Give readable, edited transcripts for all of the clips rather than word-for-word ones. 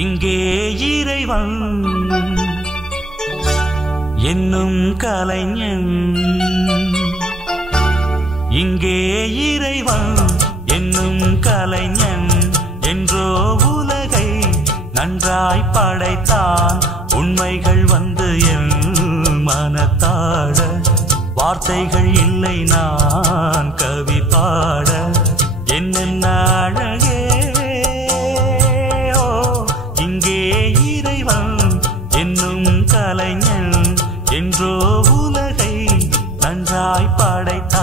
இங்கே இறைவன் என்னும் கலைஞன், இங்கே இறைவன் என்னும் கலைஞன் என்றோ உலகை நன்றாய் படைத்தான். உண்மைகள் வந்து என் மனத்தாட, வார்த்தைகள் இல்லை நான் கவி பாட. என்னென்ன அழகே ஓ, இங்கே இறைவன் என்னும் கலைஞன் என்றோ உலகை நன்றாய் படைத்தான்.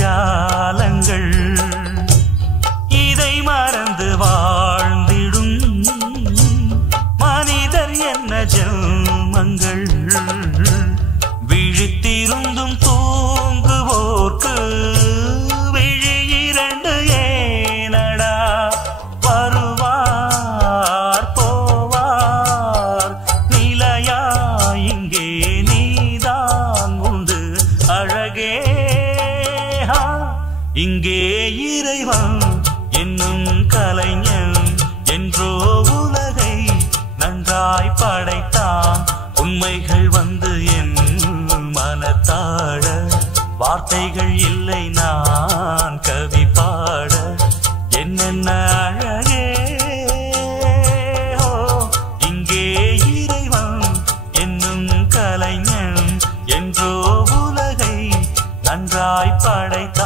ஜாலங்கள் இதை மறந்து வாழ்ந்திடும் மனிதர் என்ன ஜென்மங்கள். விழித்திருந்தும் தூங்குவோர்க்கு விழி இரண்டு ஏனடா, வருவார் போவார் நிலையா இங்கே நீதான் உண்டு அழகே. இங்கே இறைவன் என்னும் கலைஞன் என்றோ உலகை நன்றாய் படைத்தான். உண்மைகள் வந்து என் மனத்தாட, வார்த்தைகள் இல்லை நான் கவி பாட. என்னென்ன அழகே ஓ, இங்கே இறைவன் என்னும் கலைஞன் என்றோ உலகை நன்றாய் படைத்தான்.